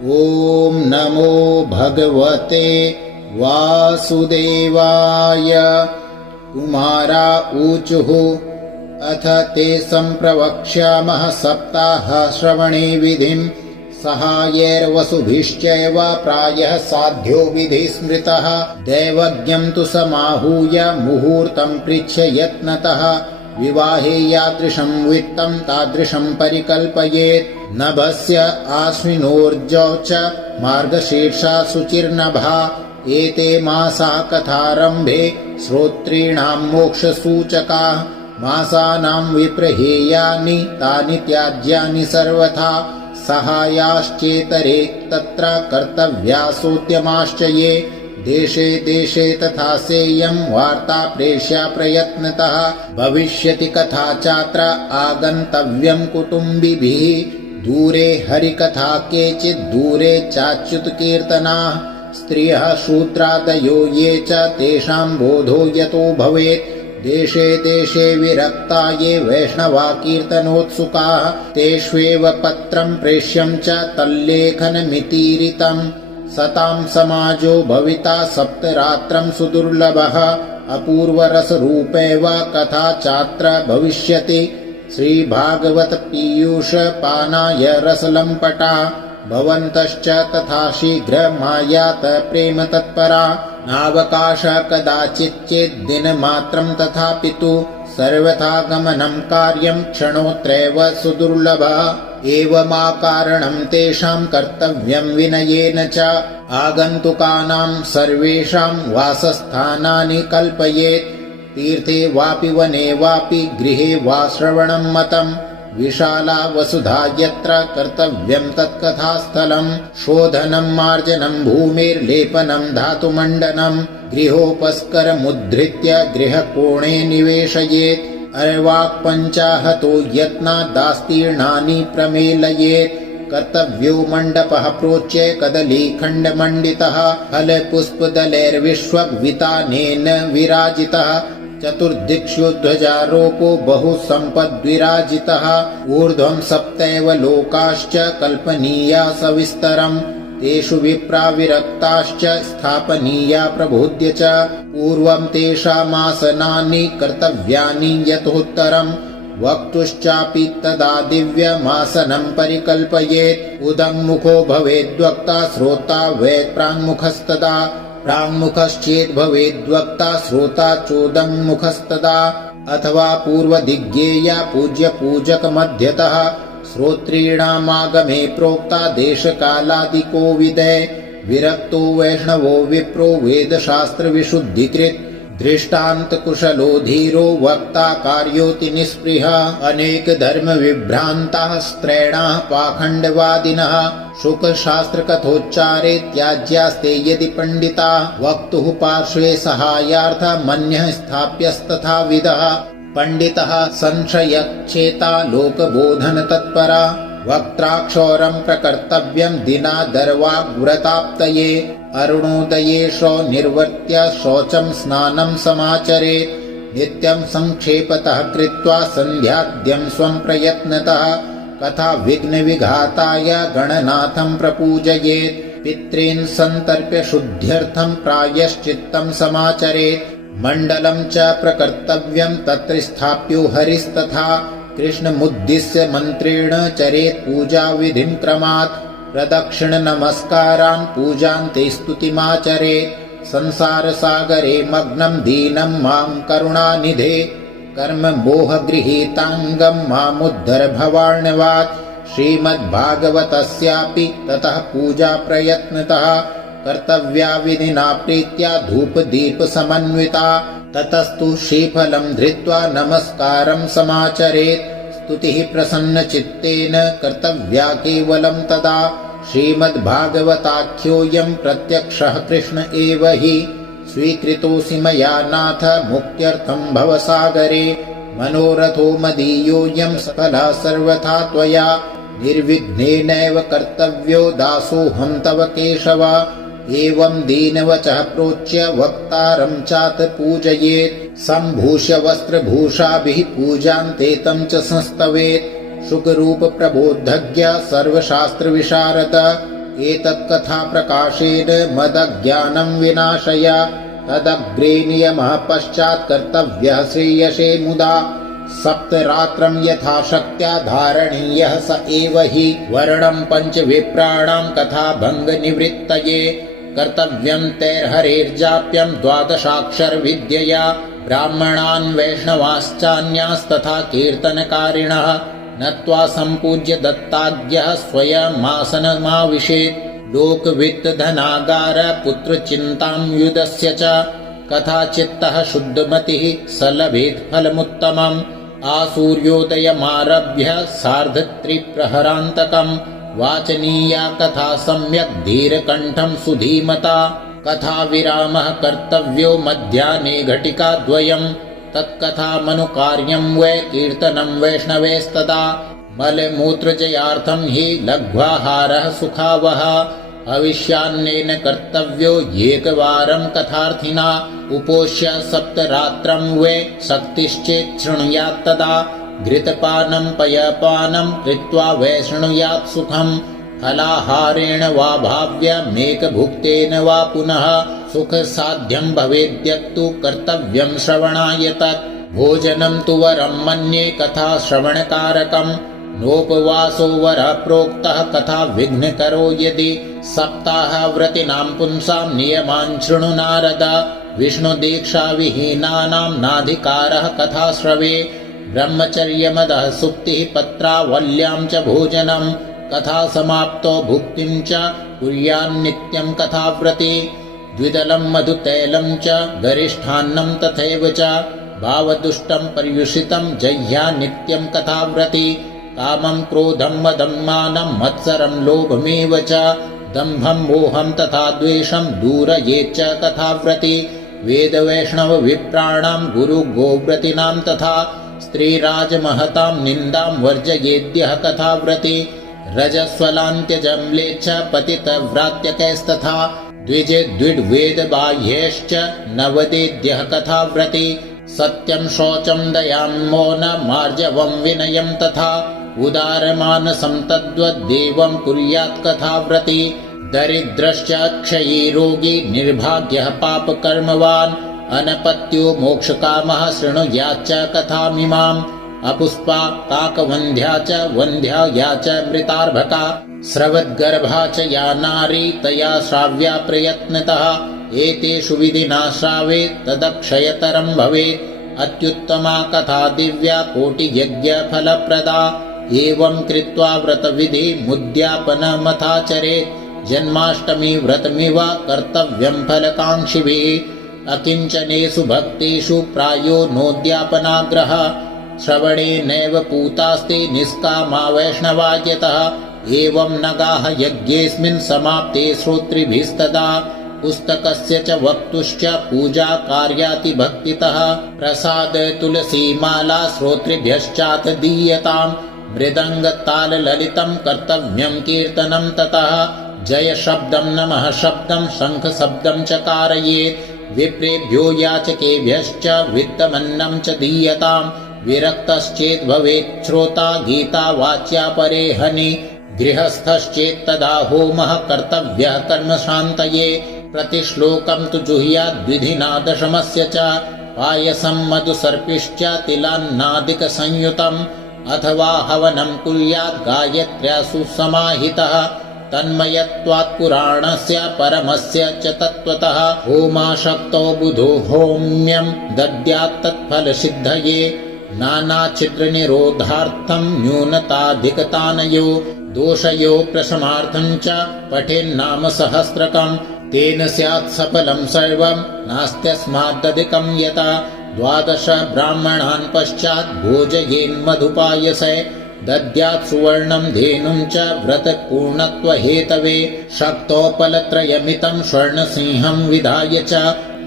ॐ नमो भगवते वासुदेवाय। कुमारा ऊचुः अथ ते सम्प्रवक्ष्यामः सप्ताह श्रवणे विधिं सहायैर्वसुभिश्चैव प्रायः साध्यो विधि स्मृतः। दैवज्ञं तु समाहूय मुहूर्तं पृच्छ यत्नतः। विवाहे यादृशं वित्तं तादृशं परिकल्पयेत्। नभस्य आश्विनोर्जौ च मार्गशीर्षा शुचिर्नभा। एते मासाः कथारम्भे श्रोतॄणां मोक्षसूचकाः। मासानां विप्रहेयानि तानि त्याज्यानि सर्वथा। सहायाश्चेतरे तत्र कर्तव्यासोद्यमाश्च ये। देशे देशे तथा सेयं वार्ता प्रेष्या प्रयत्नतः। भविष्यति कथा चात्र आगन्तव्यं कुटुम्बिभिः। दूरे हरिकथा केचित् दूरे चाच्युतकीर्तनाः। स्त्रियः शूद्रादयो ये च तेषां बोधो यतो भवेत्। देशे देशे विरक्ता ये वैष्णवा कीर्तनोत्सुकाः। तेष्वेव पत्रं प्रेष्यं च तल्लेखनमितीरितम्। सतां समाजो भविता सप्तरात्रं सुदुर्लभः। अपूर्वरसरूपैव कथा चात्र भविष्यति। श्रीभागवत पीयूष पानाय रसलम्पटा। भवन्तश्च तथा शीघ्रमायात प्रेम तत्परा। नावकाश कदाचित् चेद्दिनमात्रं तथापि तु सर्वथा गमनं कार्यं क्षणोत्रैव सुदुर्लभः। एवमाकारणं तेषां कर्तव्यं विनयेन च। आगन्तुकानां सर्वेषां वासस्थानानि कल्पयेत्। तीर्थे वापि वने वापि गृहे वा श्रवणं मतम्। विशाला वसुधा यत्र कर्तव्यं तत्कथास्थलं। शोधनं मार्जनं भूमिर्लेपनं धातुमण्डनं। गृहोपस्करमुद्धृत्य गृहकोणे निवेशयेत्। अर्वाक्पञ्चाहतो यत्नादास्तीर्णानि प्रमेलयेत्। कर्तव्यो मण्डपः प्रोच्य कदलीखण्डमण्डितः। फलपुष्पदलैर्विश्ववितानेन विराजितः। चतुर्दिक्षु ध्वजारोपो बहुसम्पद्विराजितः। ऊर्ध्वं सप्तैव लोकाश्च कल्पनीया सविस्तरम्। तेषु विप्रा विरक्ताश्च स्थापनीया प्रबोध्य च। पूर्वं तेषामासनानि कर्तव्यानि यथोत्तरम्। वक्तुश्चापि तदा दिव्यमासनं परिकल्पयेत्। उदङ्मुखो भवेद्वक्ता श्रोता वेत् प्राङ्मुखस्तदा। प्राङ्मुखश्चेत् भवेद्वक्ता श्रोता चोदङ्मुखस्तदा। अथवा पूर्वदिग्गेया पूज्य पूजक मध्यतः। श्रोत्रीणामागमे प्रोक्ता देशकालादिको विदे। विरक्तो वैष्णवो विप्रो वेदशास्त्रविशुद्धिकृत्। दृष्टान्तकुशलो धीरो वक्ता कार्योति निःस्पृहः। अनेक धर्म विभ्रान्ताः स्त्रैणाः पाखण्डवादिनः। शुकशास्त्रकथोच्चारे त्याज्यास्ते यदि पंडिता। वक्तुः पार्श्वे सहायार्थ मन्यः स्थाप्यस्तथाविधः। पंडितः संशयच्छेता लोकबोधन तत्परा। वक्त्राक्षौरं प्रकर्तव्यं दिनादर्वाग्व्रताप्तये। अरुणोदये निर्वर्त्य शौचं स्नानं समाचरेत्। नित्यं संक्षेपतः कृत्वा सन्ध्याद्यं स्वं प्रयत्नतः। कथा विघ्नविघाताय गणनाथं प्रपूजयेत्। पितॄन् सन्तर्प्य शुद्ध्यर्थं प्रायश्चित्तं समाचरेत्। मण्डलं च प्रकर्तव्यं तत्र स्थाप्यो हरिस्तथा। कृष्णमुद्दिश्य मन्त्रेण चरेत् पूजाविधिं क्रमात्। प्रदक्षिण नमस्कारान् पूजान्ते स्तुतिमाचरेत्। संसारसागरे मग्नं दीनं मां करुणानिधे। कर्म मोहगृहीताङ्गं मामुद्धर भवार्णवात्। श्रीमद्भागवतस्यापि ततः पूजा प्रयत्नतः। कर्तव्या विधिना प्रीत्या धूपदीप समन्विता। ततस्तु श्रीफलं धृत्वा नमस्कारं समाचरेत्। स्तुतिः प्रसन्नचित्तेन कर्तव्या केवलं तदा। श्रीमद्भागवताख्योऽयं प्रत्यक्षः कृष्ण एव हि। स्वीकृतोऽसि मया नाथ मुक्त्यर्थं भवसागरे। मनोरथो मदीयोऽयं सफलः सर्वथा त्वया। निर्विघ्नेनैव कर्तव्यो दासोऽहं तव केशव। एवं दीनवचः प्रोच्य वक्तारं चात पूजयेत्। सम्भूष्य वस्त्रभूषाभिः पूजान्ते तं च संस्तवेत्। शुकरूप प्रबोधज्ञ सर्वशास्त्र विशारद। एतत्कथा प्रकाशेन मदज्ञानं विनाशय तदग्रे नियमः पश्चात् कर्तव्यः श्रेयसे मुदा सप्तरात्रं यथाशक्त्या धारणीयः स एव हि वर्णं पञ्चविप्राणां कथाभङ्गनिवृत्तये कर्तव्यं तैर्हरेर्जाप्यं द्वादशाक्षरविद्यया ब्राह्मणान् वैष्णवाश्चान्यास्तथा कीर्तनकारिणः नत्वा सम्पूज्य दत्ताज्ञः स्वयमासनमाविशेत् लोकवित्तधनागार पुत्रचिन्तां युधस्य च कथाचित्तः शुद्धमतिः स लभेत् फलमुत्तमम् आसूर्योदयमारभ्य सार्धत्रिप्रहरान्तकम् वाचनीया कथा सम्यक् धीरकण्ठं सुधीमता कथा विरामः कर्तव्यो मध्याह्ने घटिकाद्वयम् तत्कथामनुकार्यं वै कीर्तनं वैष्णवेस्तदा मलमूत्रजयार्थं हि लघ्वाहारः सुखावः हविष्यान्नेन कर्तव्यो एकवारं कथार्थिना उपोष्य सप्तरात्रं वै शक्तिश्चेत् शृणुयात्तदा घृतपानं पयपानं कृत्वा वै शृणुयात् सुखम् फलाहारेण वा भाव्यमेकभुक्तेन वा पुनः सुखसाध्यं भवेद्यत्तु कर्तव्यं श्रवणाय तत् भोजनं तु वरं मन्ये कथा श्रवणकारकम् नोपवासो वरः प्रोक्तः कथा विघ्नकरो यदि सप्ताहव्रतीनां पुंसां नियमान् शृणु नारद विष्णुदीक्षाविहीनानां नाधिकारः कथाश्रवे ब्रह्मचर्यमदः सुप्तिः पत्रावल्यां च भोजनं कथा समाप्तो भुक्तिं च कुर्यान्नित्यं कथाव्रती द्विदलं मधुतैलं च गरिष्ठान्नं तथैव च भावदुष्टं पर्युषितं जह्या नित्यं कथाव्रती कामं क्रोधं मदं मानं मत्सरं लोभमेव च दम्भं मोहं तथा द्वेषं दूरयेत् च कथाव्रती वेदवैष्णवविप्राणां गुरुगोव्रतीनां तथा स्त्रीराजमहतां निन्दां वर्जयेद्यः कथाव्रती रजस्वलान्त्यजम्लेच्छ पतितव्रात्यकैस्तथा द्विजेद्विड्वेदबाह्यैश्च न वदेद्यः कथाव्रती सत्यं शौचं दयां मौनमार्जवं विनयं तथा उदारमानसं तद्वद्देवं कुर्यात् कथाव्रती दरिद्रश्च क्षयी रोगी निर्भाग्यः पापकर्मवान् अनपत्यो मोक्षकामः शृणुयाच्च कथामिमाम् अपुष्पा काकवन्ध्या च वन्ध्या या च मृतार्भका स्रवद्गर्भा च या नारी तया श्राव्या प्रयत्नतः एतेषु विधिना श्रावेत् तदक्षयतरं भवेत् अत्युत्तमा कथा दिव्या कोटियज्ञफलप्रदा एवं कृत्वा व्रतविधि मुद्यापनमथाचरेत् जन्माष्टमी व्रतमिव कर्तव्यं फलकाङ्क्षिभिः अकिञ्चनेषु भक्तेषु प्रायो नोद्यापनाग्रह श्रवणेनैव पूतास्ते निष्कामा वैष्णवा यतः एवं नगाः यज्ञेऽस्मिन् समाप्ते श्रोतृभिस्तदा पुस्तकस्य च वक्तुश्च पूजा कार्याति भक्तितः प्रसाद तुलसीमाला श्रोतृभ्यश्चात दीयताम् मृदङ्गतालललितं कर्तव्यं कीर्तनं ततः जय शब्दं नमः शब्दं शङ्ख शब्दं च कारयेत् विप्रेभ्यो याचकेभ्यश्च वित्तमन्नं च दीयताम् विरक्तश्चेत् भवेत् श्रोता गीता वाच्या परे हनि गृहस्थश्चेत् तदा होमः कर्तव्यः कर्मशान्तये प्रतिश्लोकं तु जुह्याद्विधिना दशमस्य च पायसं मधुसर्पिश्च तिलान्नादिकसंयुतम् अथवा हवनं कुर्यात् गायत्र्या सुसमाहितः तन्मयत्वात् पुराणस्य परमस्य च तत्त्वतः होमाशक्तो बुधो होम्यं दद्यात् तत्फलसिद्धये नानाच्छिद्रनिरोधार्थं न्यूनताधिकतानयो दोषयो प्रशमार्थं च पठेन्नाम सहस्रकम् तेन स्यात् सफलं सर्वं नास्त्यस्मादधिकं यता 12 ब्राह्मणान् पश्चात् भोजयेन्मधुपायसे दद्यात् सुवर्णं धेनुं च व्रतपूर्णत्वहेतवे शक्तोपलत्रयमितं स्वर्णसिंहं विधाय च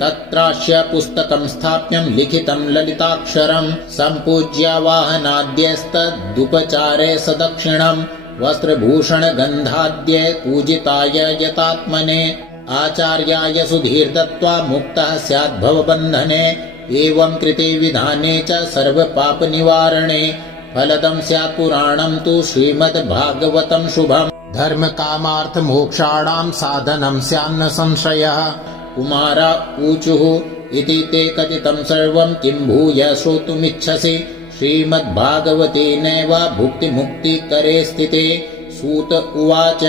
तत्रास्य पुस्तकं स्थाप्यं लिखितं ललिताक्षरं सम्पूज्यावाहनाद्यस्तदुपचारे सदक्षिणं वस्त्रभूषणगन्धाद्य पूजिताय यतात्मने आचार्याय सुधीर्दत्त्वा मुक्तः स्यात् भवबन्धने एवं कृते विधाने च सर्वपापनिवारणे फलदं स्यात् पुराणं तु श्रीमद्भागवतं शुभम्। धर्मकामार्थमोक्षाणां साधनं स्यान्न संशयः। कुमारा ऊचुः इति ते कथितं सर्वं किं भूय श्रोतुमिच्छसि। श्रीमद्भागवतेनैव भुक्तिमुक्तिकरे स्थिते। सूत उवाच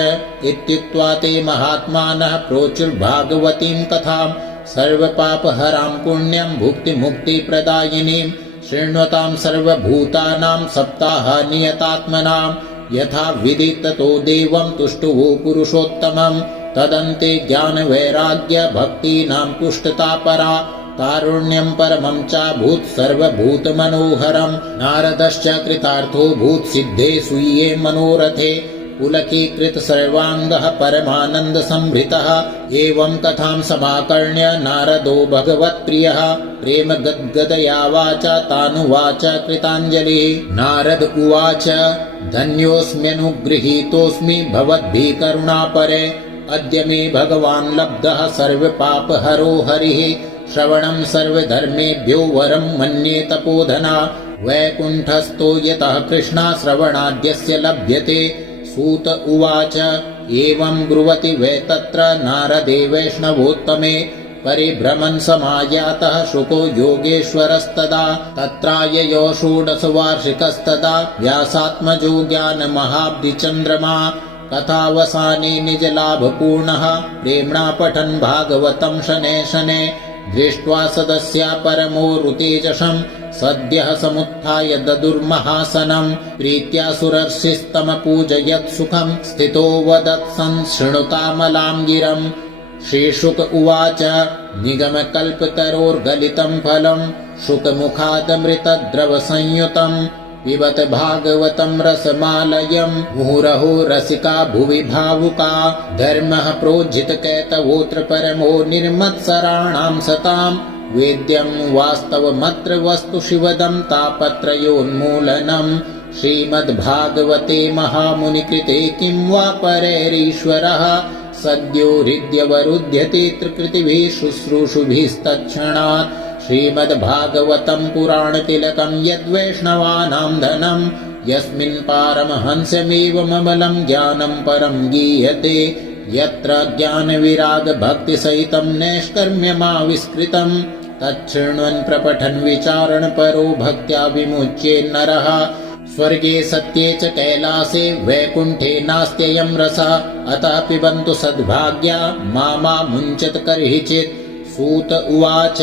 इत्युक्त्वा ते महात्मानः प्रोचुर्भागवतीं कथां सर्वपापहरां पुण्यं भुक्तिमुक्तिप्रदायिनीं। शृण्वतां सर्वभूतानां सप्ताहनियतात्मनां यथा विधि ततो देवं तुष्टुः पुरुषोत्तमं। तदन्ते ज्ञानवैराग्यभक्तीनां तुष्टता परा कारुण्यं परमं चाभूत् सर्वभूतमनोहरं। नारदश्च कृतार्थो भूत् सिद्धे स्वीये मनोरथे पुलकीकृत सर्वाङ्गः परमानन्दसंभृतः। एवं कथां समाकर्ण्य नारदो भगवत्प्रियः प्रेम गद्गदया वाचा तानुवाच कृताञ्जलिः। नारद उवाच धन्योऽस्म्यनुगृहीतोऽस्मि भवद्भिः करुणापरे। अद्य मे भगवान् लब्धः सर्वपापहरो हरिः। श्रवणं सर्वधर्मेभ्यो वरं मन्ये तपोधना। वैकुण्ठस्थो यतः कृष्णा श्रवणाद्यस्य लभ्यते। सूत उवाच एवं ब्रुवति वै तत्र नारदे वैष्णवोत्तमे। परिभ्रमन् समायातः शुको योगेश्वरस्तदा। तत्राययो षोडशवार्षिकस्तदा व्यासात्मजो ज्ञानमहाब्धिचन्द्रमा। कथावसाने निजलाभपूर्णः प्रेम्णा पठन् भागवतं शनैः शनैः। दृष्ट्वा सदस्या परमोरुतेजसं सद्यः समुत्थाय ददुर्महासनं। प्रीत्या सुरर्षिस्तमपूजयत् सुखं स्थितो वदत्सन् शृणुतामलां गिरम्। श्रीशुक उवाच निगमकल्पतरोर्गलितं फलं शुकमुखादमृतद्रवसंयुतं। पिबत भागवतं रसमालयं मुहुरहो रसिका भुवि भावुका। धर्मः प्रोज्झितकैतवोऽत्र परमो निर्मत्सराणां सतां। वेद्यं वास्तवमत्र वस्तु शिवदं तापत्रयोन्मूलनं। श्रीमद्भागवते महामुनिकृते किं वा परैरीश्वरः। सद्यो हृद्यवरुध्यते त्रिकृतिभिः शुश्रूषुभिस्तत्क्षणात्। श्रीमद्भागवतं पुराणतिलकं यद्वैष्णवानां धनं। यस्मिन् पारमहंस्यमेवममलं ज्ञानं परं गीयते। यत्र ज्ञानविरागभक्तिसहितं नैष्कर्म्यमाविष्कृतं। तच्छृण्वन् प्रपठन् विचारण परो भक्त्या विमुच्येन्नरः। स्वर्गे सत्ये च कैलासे वैकुण्ठे नास्त्ययं रसः। अतः पिबन्तु सद्भाग्या मा मुञ्चत कर्हिचित्। सूत उवाच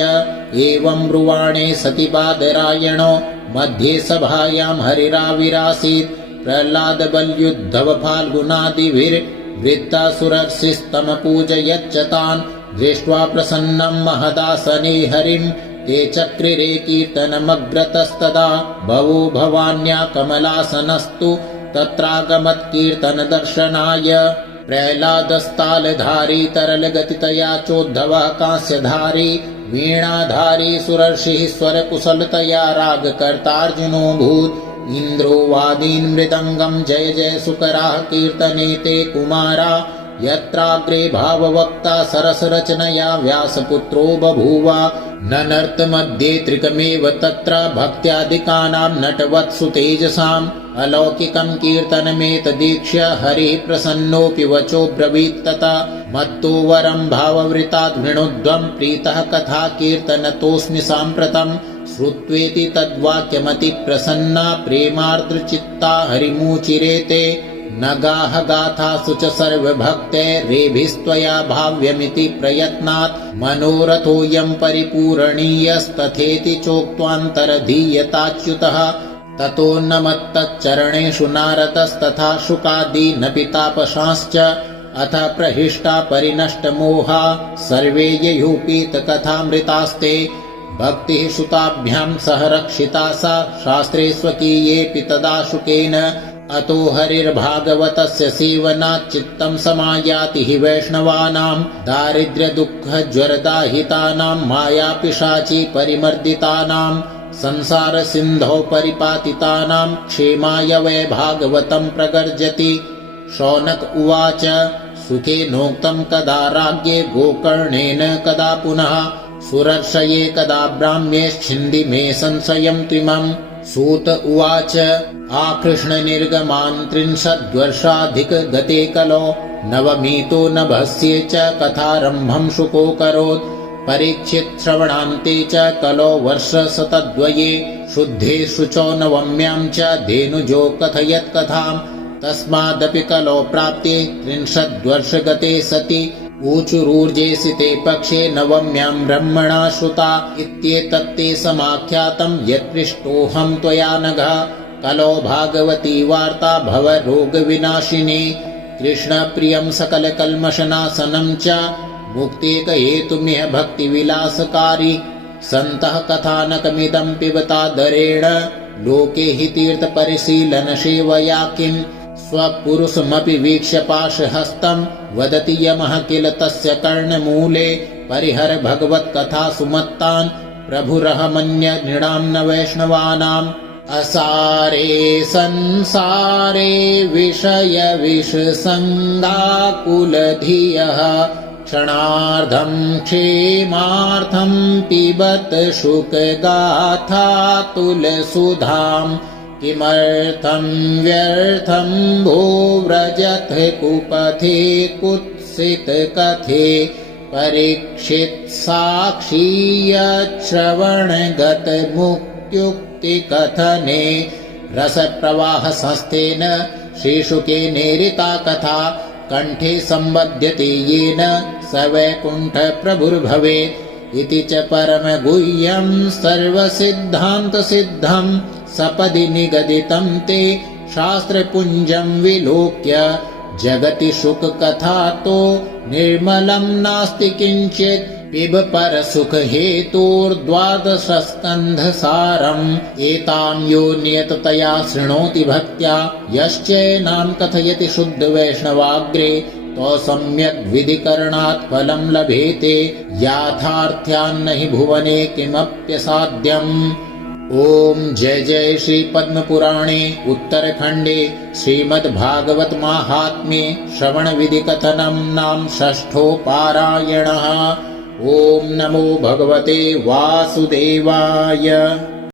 एवं ब्रुवाणे सति बादरायणो मध्ये सभायां हरिराविरासीत्। प्रह्लादबल्युद्धव फाल्गुनादिभिर्वृत्तासुरर्षिस्तमपूजयच्च तान्। दृष्ट्वा प्रसन्नं महदासने हरिं ते चक्रिरे कीर्तनमग्रतस्तदा। भवो भवान्या कमलासनस्तु तत्रागमत्कीर्तनदर्शनाय। प्रह्लादस्तालधारी तरलगतितया चोद्धवः कांस्यधारी। वीणाधारी सुरर्षिः स्वरकुशलतया रागकर्तार्जुनोऽभूत्। इन्द्रो वादीन् मृदङ्गं जय जय सुकराः कीर्तने ते कुमारा। यत्राग्रे भाववक्ता सरसरचनया व्यासपुत्रो बभूव। ननर्तमध्ये त्रिकमेव तत्र भक्त्यादिकानां नटवत्सु तेजसाम्। अलौकिकं कीर्तनमेतदीक्ष्य हरिः प्रसन्नोऽपि वचो ब्रवीत्तता। मत्तो वरं भाववृताद् वृणुध्वं प्रीतः कथा कीर्तनतोऽस्मि साम्प्रतं। श्रुत्वेति तद्वाक्यमतिप्रसन्ना प्रेमार्द्रचित्ता हरिमुचिरेते। नगाः गाथासु च सर्वभक्तैरेभिस्त्वया भाव्यमिति प्रयत्नात्। मनोरथोऽयं परिपूरणीयस्तथेति चोक्त्वान्तरधीयताच्युतः। ततो नमत्तच्चरणेषु नारदस्तथा शुकादीनपि तापसांश्च। अथ प्रहिष्टा परिनष्टमोहा सर्वे ययुपीतकथामृतास्ते। भक्तिः सुताभ्यां सह रक्षिता सा शास्त्रे स्वकीयेऽपि तदा शुकेन। अतो हरिर्भागवतस्य सेवनात् चित्तं समायाति हि वैष्णवानां। दारिद्र्यदुःखज्वरदाहितानां मायापिशाची परिमर्दितानां। संसारसिन्धौ परिपातितानां क्षेमाय वै भागवतं प्रगर्जति। शौनक उवाच सुखेनोक्तं कदा राज्ञे गोकर्णेन कदा पुनः। सुरर्षये कदा ब्राह्म्यैश्छिन्दि मे संशयं त्रिमम्। सूत उवाच आकृष्णनिर्गमान् 30 वर्षाधिकगते कलो नवमीतो नभस्य च कथारम्भं शुकोऽकरोत् परीक्षितश्रवणान्ते च कलो वर्षशतद्वये शुद्धे शुचौ नवम्यां च धेनुजो कथयत् कथाम् तस्मादपि कलो प्राप्ते 30 वर्षगते सति ऊचुरूर्जेसिते पक्षे नवम्यां ब्रह्मणा श्रुता इत्येतत्ते समाख्यातं यत्पृष्टोऽहं त्वया नघ कलो भागवती वार्ता भवरोगविनाशिनी कृष्णप्रियं सकलकल्मषनाशनं च मुक्तेकहेतुमिह भक्तिविलासकारी सन्तः कथानकमिदं पिबतादरेण लोके हि तीर्थपरिशीलनसेवया किम् स्वपुरुषमपि वीक्ष्य पाशहस्तं वदति यमः किल तस्य कर्णमूले परिहर भगवत्कथा सुमत्तान् प्रभुरहमन्य नृणां न वैष्णवानाम् असारे संसारे विषय विषसङ्गाकुलधियः क्षणार्धं क्षेमार्थं पिबत शुकगाथा तुलसुधाम् किमर्थं व्यर्थं भो व्रजथ कुपथे कुत्सितकथे परीक्षित साक्षीयश्रवणगतमुक्त्युक्तिकथने रसप्रवाहसंस्थेन श्रीशुकेनेरिता कथा कण्ठे सम्बध्यते येन स वैकुण्ठप्रभुर्भवेत् इति च परमगुह्यं सर्वसिद्धान्तसिद्धं सपदि निगदितं ते शास्त्रपुञ्जं विलोक्य जगति शुककथातो निर्मलं नास्ति किञ्चित् पिब परसुखहेतुर्द्वादशस्कन्धसारम् एतां यो नियततया शृणोति भक्त्या यश्चैनां कथयति शुद्धवैष्णवाग्रे तो सम्यग् विधिकरणात् फलं लभेते याथार्थ्यान्न हि भुवने किमप्यसाध्यम्। ओम जय जय श्री पद्मपुराणे उत्तरखण्डे श्रीमद्भागवत माहात्म्ये श्रवण विधि कथनं नाम षष्ठोपारायणः। ओम नमो भगवते वासुदेवाय।